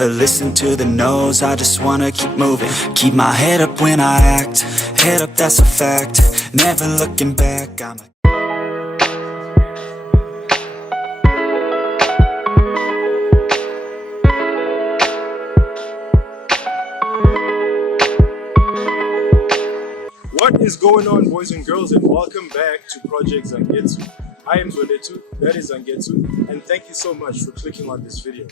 never listen to the no's, I just wanna keep moving. Keep my head up when I act, head up, that's a fact. Never looking back, I'm a What is going on, boys and girls, and welcome back to Project Zangetsu. I am Zoletu, that is Zangetsu, and thank you so much for clicking on this video.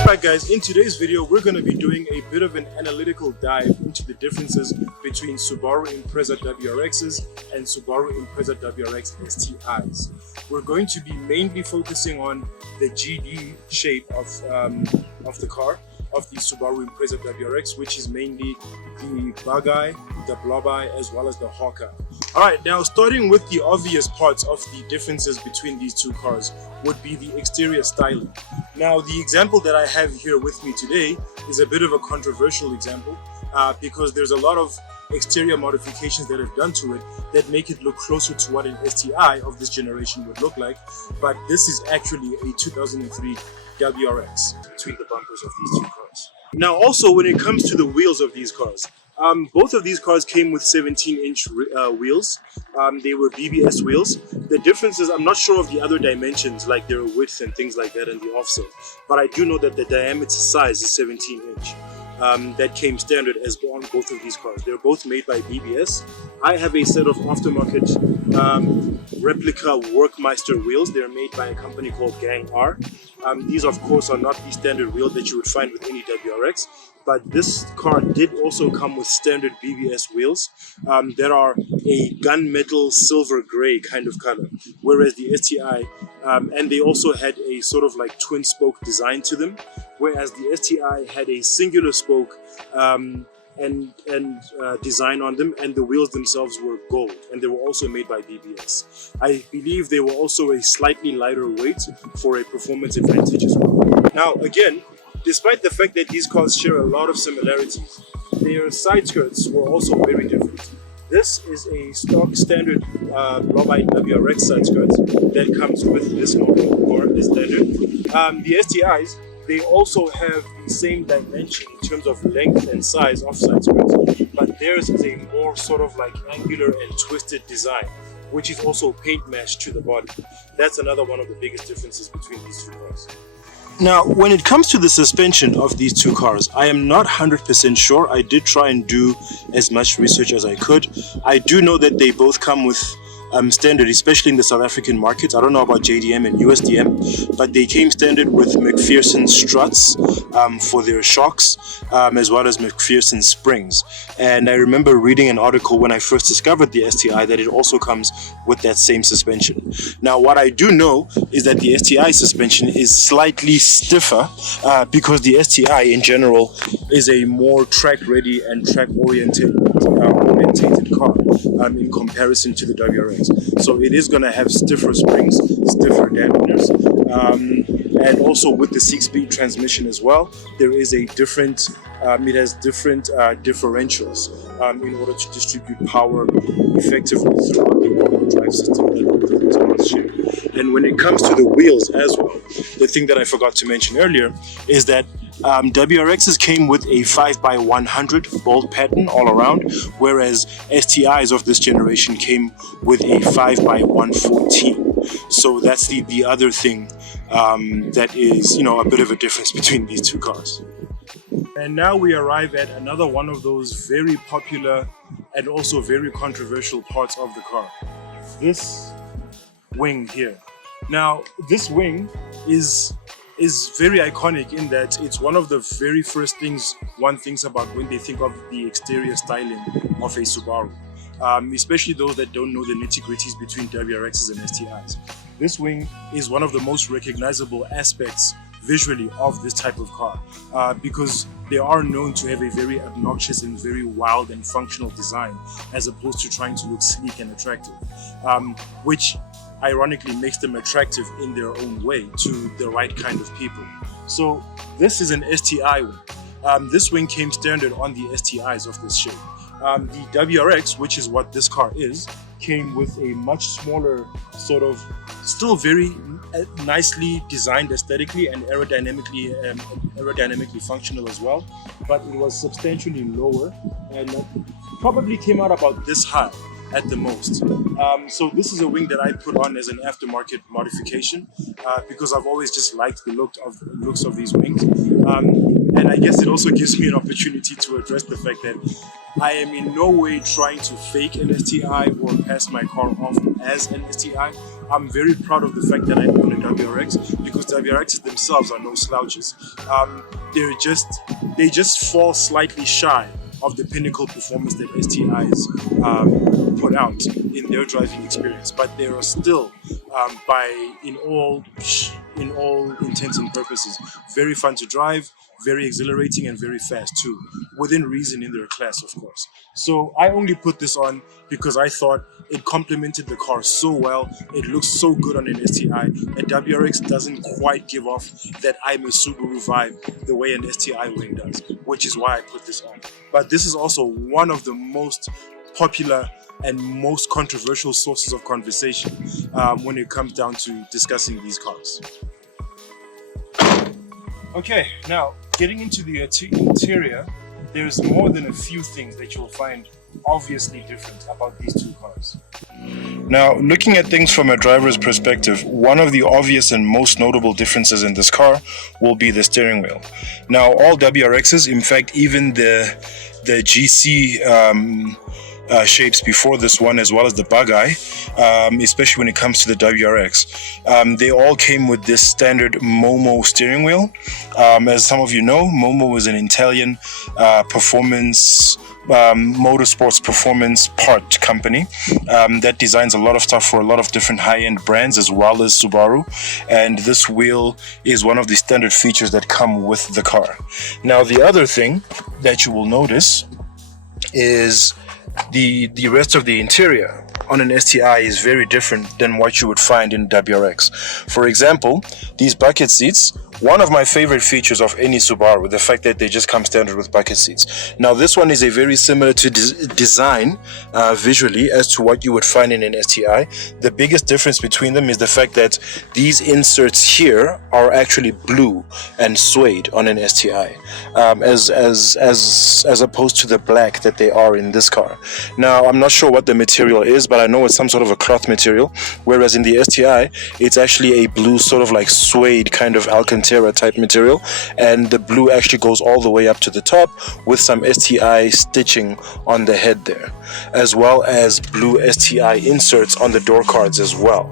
Alright guys, in today's video we're going to be doing a bit of an analytical dive into the differences between Subaru Impreza WRXs and Subaru Impreza WRX STIs. We're going to be mainly focusing on the GD shape of the car, of the Subaru Impreza WRX, which is mainly the bug eye, the blob eye, as well as the hawk eye. Alright, now starting with the obvious parts of the differences between these two cars would be the exterior styling. Now, the example that I have here with me today is a bit of a controversial example because there's a lot of exterior modifications that have done to it that make it look closer to what an STI of this generation would look like, but this is actually a 2003 WRX between the bumpers of these two cars. Now also, when it comes to the wheels of these cars, both of these cars came with 17-inch wheels. They were BBS wheels. The difference is, I'm not sure of the other dimensions like their width and things like that and the offset, but I do know that the diameter size is 17-inch. That came standard as on both of these cars. They're both made by BBS. I have a set of aftermarket replica Workmeister wheels. They're made by a company called Gang R. These of course are not the standard wheel that you would find with any WRX, but this car did also come with standard BBS wheels that are a gunmetal silver gray kind of color, whereas the STI, and they also had a sort of like twin spoke design to them, whereas the STI had a singular spoke and design on them, and the wheels themselves were gold, and they were also made by BBS. I believe they were also a slightly lighter weight for a performance advantage as well. Now again, despite the fact that these cars share a lot of similarities, their side skirts were also very different. This is a stock standard blob-eyed WRX side skirt that comes with this model or the standard. The STIs, they also have the same dimension in terms of length and size of side skirts, but theirs is a more sort of like angular and twisted design, which is also paint matched to the body. That's another one of the biggest differences between these two cars. Now, when it comes to the suspension of these two cars, I am not 100% sure. I did try and do as much research as I could. I do know that they both come with standard, especially in the South African markets. I don't know about JDM and USDM, but they came standard with McPherson struts for their shocks, as well as McPherson springs. And I remember reading an article when I first discovered the STI that it also comes with that same suspension. Now, what I do know is that the STI suspension is slightly stiffer because the STI in general is a more track-ready and track-oriented car in comparison to the WRX. So it is going to have stiffer springs, stiffer dampeners, and also with the 6-speed transmission as well, there is a different, it has different differentials in order to distribute power effectively throughout the overall drive system that both of these cars share. And when it comes to the wheels as well, the thing that I forgot to mention earlier is that WRXs came with a 5x100 bolt pattern all around, whereas STIs of this generation came with a 5x114. So that's the other thing that is, a bit of a difference between these two cars. And now we arrive at another one of those very popular and also very controversial parts of the car. This wing here. Now, this wing is very iconic in that it's one of the very first things one thinks about when they think of the exterior styling of a Subaru, especially those that don't know the nitty-gritties between WRXs and STIs. This wing is one of the most recognizable aspects visually of this type of car because they are known to have a very obnoxious and very wild and functional design as opposed to trying to look sleek and attractive, which ironically makes them attractive in their own way to the right kind of people. So this is an STI wing. This wing came standard on the STIs of this shape. The WRX, which is what this car is, came with a much smaller sort of, still very nicely designed aesthetically and aerodynamically functional as well, but it was substantially lower and probably came out about this high at the most. So this is a wing that I put on as an aftermarket modification because I've always just liked the looks of these wings. And I guess it also gives me an opportunity to address the fact that I am in no way trying to fake an STI or pass my car off as an STI. I'm very proud of the fact that I own a WRX because WRXs themselves are no slouches. They just fall slightly shy of the pinnacle performance that STIs put out in their driving experience, but they are still, in all intents and purposes, very fun to drive, very exhilarating, and very fast too, within reason in their class, of course. So I only put this on because I thought it complemented the car so well. It looks so good on an STI. A WRX doesn't quite give off that I'm a Subaru vibe the way an STI wing does, which is why I put this on. But this is also one of the most popular and most controversial sources of conversation when it comes down to discussing these cars. Okay, now getting into the interior, there's more than a few things that you'll find obviously different about these two cars. Now, looking at things from a driver's perspective, one of the obvious and most notable differences in this car will be the steering wheel. Now, all WRXs, in fact, even the GC shapes before this one, as well as the bug eye, especially when it comes to the WRX, they all came with this standard Momo steering wheel. As some of you know, Momo is an Italian performance motorsports performance part company that designs a lot of stuff for a lot of different high-end brands as well as Subaru, and this wheel is one of the standard features that come with the car. Now, the other thing that you will notice is the rest of the interior on an STI is very different than what you would find in WRX. For example, these bucket seats, one of my favorite features of any Subaru, the fact that they just come standard with bucket seats. Now, this one is a very similar to design visually as to what you would find in an STI. The biggest difference between them is the fact that these inserts here are actually blue and suede on an STI, as opposed to the black that they are in this car. Now, I'm not sure what the material is, but I know it's some sort of a cloth material, whereas in the STI, it's actually a blue sort of like suede kind of Alcantara type material, and the blue actually goes all the way up to the top with some STI stitching on the head there, as well as blue STI inserts on the door cards as well,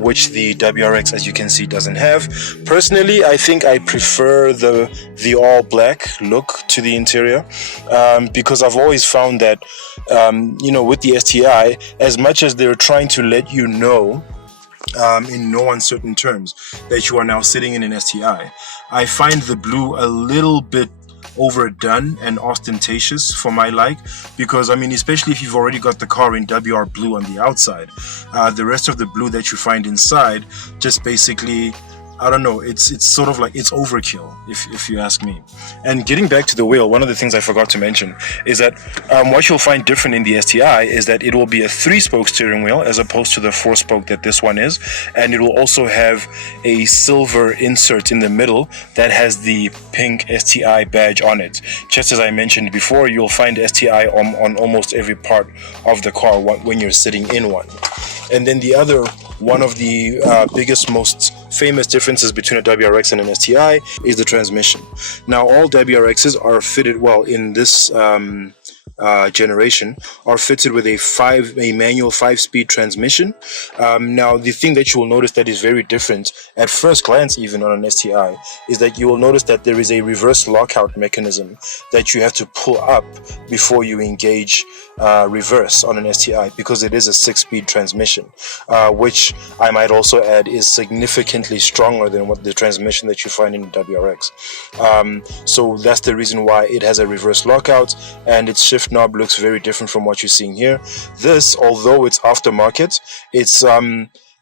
which the WRX, as you can see, doesn't have. Personally, I think I prefer the all black look to the interior, because I've always found that with the STI, as much as they're trying to let you know in no uncertain terms that you are now sitting in an STI, I find the blue a little bit overdone and ostentatious for my like, because especially if you've already got the car in WR blue on the outside, the rest of the blue that you find inside just basically, I don't know, it's sort of like, it's overkill if you ask me. And getting back to the wheel, one of the things I forgot to mention is that what you'll find different in the STI is that it will be a 3-spoke steering wheel as opposed to the 4-spoke that this one is, and it will also have a silver insert in the middle that has the pink STI badge on it. Just as I mentioned before, you'll find STI on almost every part of the car when you're sitting in one. And then the other one of the biggest, most famous differences between a WRX and an STI is the transmission. Now, all WRXs are fitted, well, in this generation, are fitted with a manual 5-speed transmission. Now, the thing that you will notice that is very different at first glance, even on an STI, is that you will notice that there is a reverse lockout mechanism that you have to pull up before you engage reverse on an STI, because it is a 6-speed transmission, which I might also add is significantly stronger than what the transmission that you find in the WRX. So that's the reason why it has a reverse lockout, and its shift knob looks very different from what you're seeing here. This, although it's aftermarket,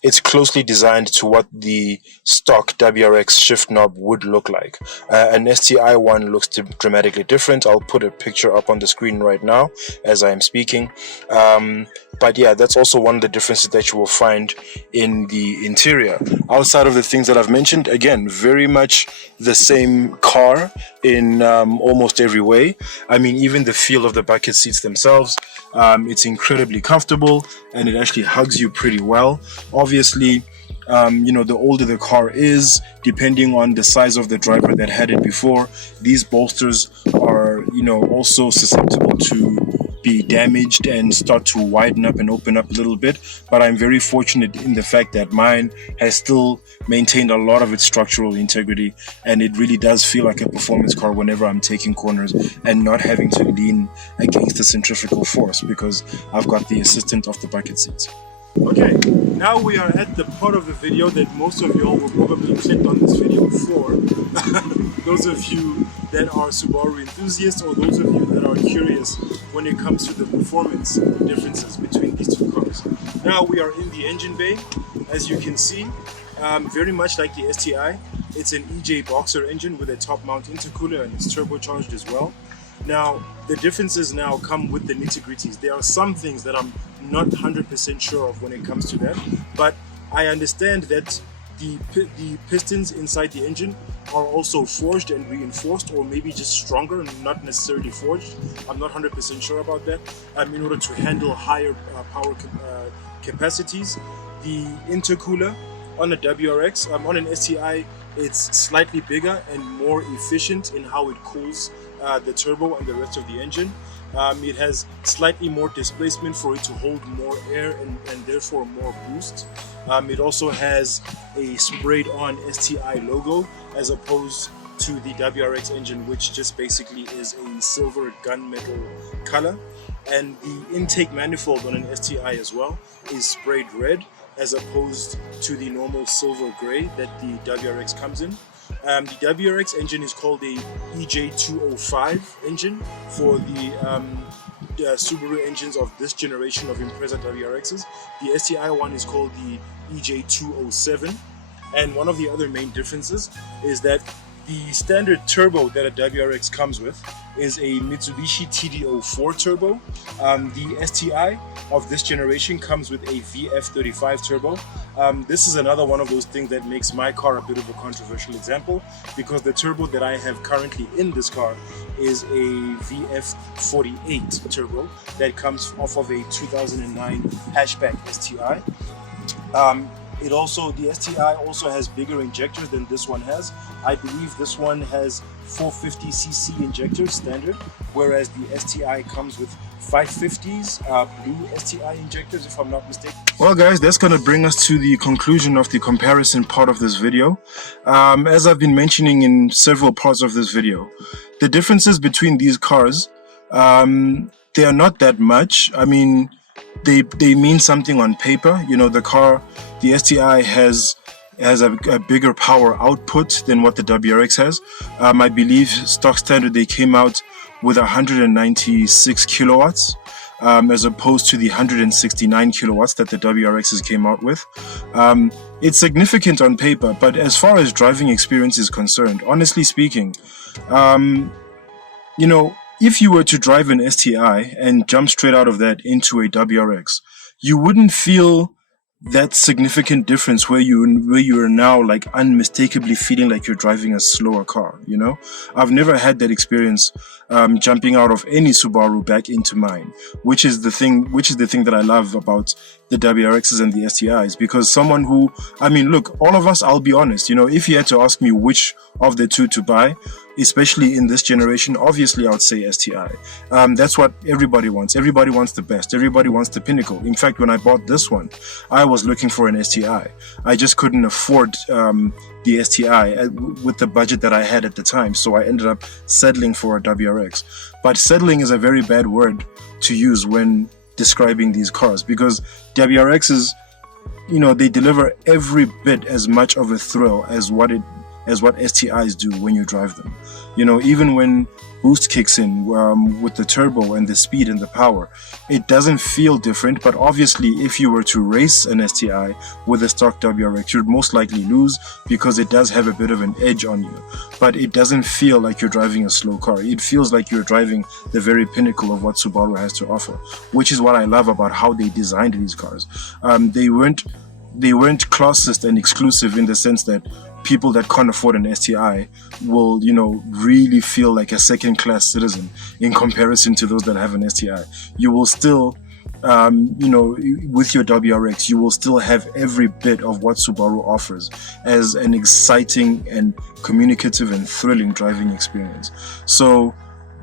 it's closely designed to what the stock WRX shift knob would look like. An STI one looks dramatically different. I'll put a picture up on the screen right now as I am speaking. But yeah, that's also one of the differences that you will find in the interior. Outside of the things that I've mentioned, again, very much the same car in almost every way. I mean, even the feel of the bucket seats themselves, it's incredibly comfortable and it actually hugs you pretty well. Obviously, the older the car is, depending on the size of the driver that had it before, these bolsters are, also susceptible to be damaged and start to widen up and open up a little bit. But I'm very fortunate in the fact that mine has still maintained a lot of its structural integrity, and it really does feel like a performance car whenever I'm taking corners and not having to lean against the centrifugal force because I've got the assistant of the bucket seats. Okay, now we are at the part of the video that most of y'all will probably click on this video for. Those of you that are Subaru enthusiasts, or those of you that are curious when it comes to the performance differences between these two cars. Now we are in the engine bay. As you can see, very much like the STI, it's an EJ Boxer engine with a top mount intercooler, and it's turbocharged as well. Now, the differences now come with the nitty-gritties. There are some things that I'm not 100% sure of when it comes to that, but I understand that the pistons inside the engine are also forged and reinforced, or maybe just stronger and not necessarily forged. I'm not 100% sure about that. In order to handle higher power capacities. The intercooler on a WRX, on an STI, it's slightly bigger and more efficient in how it cools the turbo and the rest of the engine. It has slightly more displacement for it to hold more air and therefore more boost. It also has a sprayed on STI logo as opposed to the WRX engine, which just basically is a silver gunmetal color. And the intake manifold on an STI as well is sprayed red as opposed to the normal silver gray that the WRX comes in. The WRX engine is called a EJ205 engine for the Subaru engines of this generation of Impreza WRXs. The STI one is called the EJ207. And one of the other main differences is that the standard turbo that a WRX comes with is a Mitsubishi TD04 turbo. The STI of this generation comes with a VF35 turbo. This is another one of those things that makes my car a bit of a controversial example, because the turbo that I have currently in this car is a VF48 turbo that comes off of a 2009 hatchback STI. The STI also has bigger injectors than this one has. I believe this one has 450cc injectors standard, whereas the STI comes with 550s, blue STI injectors, if I'm not mistaken. Well guys, that's going to bring us to the conclusion of the comparison part of this video. As I've been mentioning in several parts of this video, the differences between these cars, they are not that much. I mean, they mean something on paper. The STI has a bigger power output than what the WRX has. I believe stock standard they came out with 196 kilowatts as opposed to the 169 kilowatts that the WRXs came out with. It's significant on paper, but as far as driving experience is concerned, honestly speaking, if you were to drive an STI and jump straight out of that into a WRX, you wouldn't feel that significant difference where you are now like unmistakably feeling like you're driving a slower car. I've never had that experience jumping out of any Subaru back into mine, which is the thing that I love about the WRXs and the STIs, because someone who, look, all of us, I'll be honest, if you had to ask me which of the two to buy, especially in this generation, obviously I would say STI. That's what everybody wants. Everybody wants the best. Everybody wants the pinnacle. In fact, when I bought this one, I was looking for an STI. I just couldn't afford the STI with the budget that I had at the time, so I ended up settling for a WRX. But settling is a very bad word to use when describing these cars, because WRXs, they deliver every bit as much of a thrill as what STIs do when you drive them. Even when boost kicks in with the turbo and the speed and the power, it doesn't feel different. But obviously, if you were to race an STI with a stock WRX, you'd most likely lose because it does have a bit of an edge on you. But it doesn't feel like you're driving a slow car. It feels like you're driving the very pinnacle of what Subaru has to offer, which is what I love about how they designed these cars. They weren't classist and exclusive in the sense that people that can't afford an STI will, really feel like a second-class citizen in comparison to those that have an STI. You will still, with your WRX, you will still have every bit of what Subaru offers as an exciting and communicative and thrilling driving experience. So,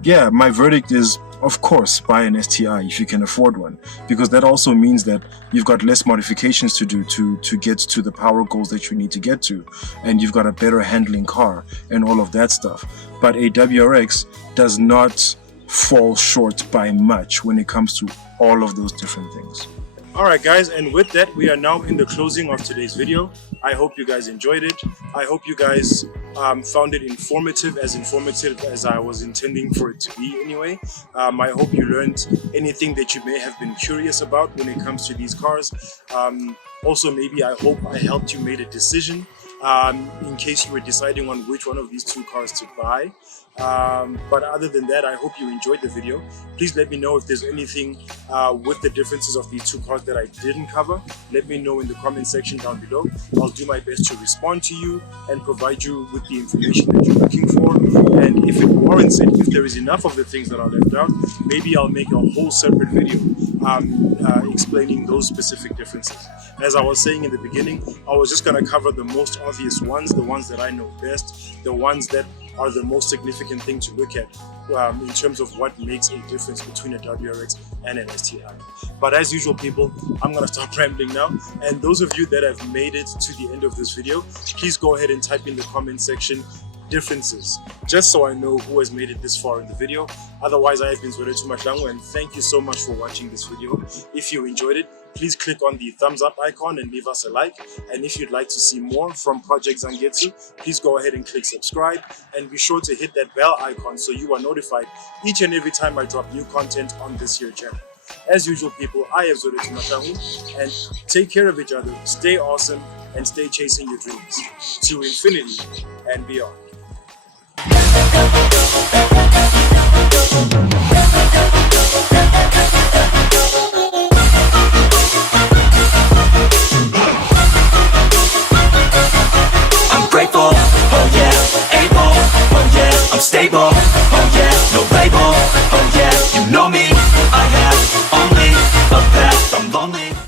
yeah, my verdict is, of course, buy an STI if you can afford one, because that also means that you've got less modifications to do to get to the power goals that you need to get to, and you've got a better handling car and all of that stuff. But a WRX does not fall short by much when it comes to all of those different things. Alright guys, and with that we are now in the closing of today's video. I hope you guys enjoyed it. I hope you guys found it informative as I was intending for it to be anyway. I hope you learned anything that you may have been curious about when it comes to these cars. Also, maybe I hope I helped you make a decision in case you were deciding on which one of these two cars to buy. But other than that, I hope you enjoyed the video. Please let me know if there's anything with the differences of these two cars that I didn't cover. Let me know in the comment section down below. I'll do my best to respond to you and provide you with the information that you're looking for. And if it warrants it, if there is enough of the things that are left out, maybe I'll make a whole separate video explaining those specific differences. As I was saying in the beginning, I was just going to cover the most obvious ones, the ones that I know best, the ones that are the most significant thing to look at in terms of what makes a difference between a WRX and an STI. But as usual, people, I'm going to stop rambling now. And those of you that have made it to the end of this video, please go ahead and type in the comment section differences, just so I know who has made it this far in the video. Otherwise, I have been Zoretu Mahlangu, and thank you so much for watching this video. If you enjoyed it, please click on the thumbs up icon and leave us a like. And if you'd like to see more from Project Zangetsu, please go ahead and click subscribe, and be sure to hit that bell icon so you are notified each and every time I drop new content on this here channel. As usual, people, I have Zoretu Mahlangu, and take care of each other, stay awesome, and stay chasing your dreams to infinity and beyond.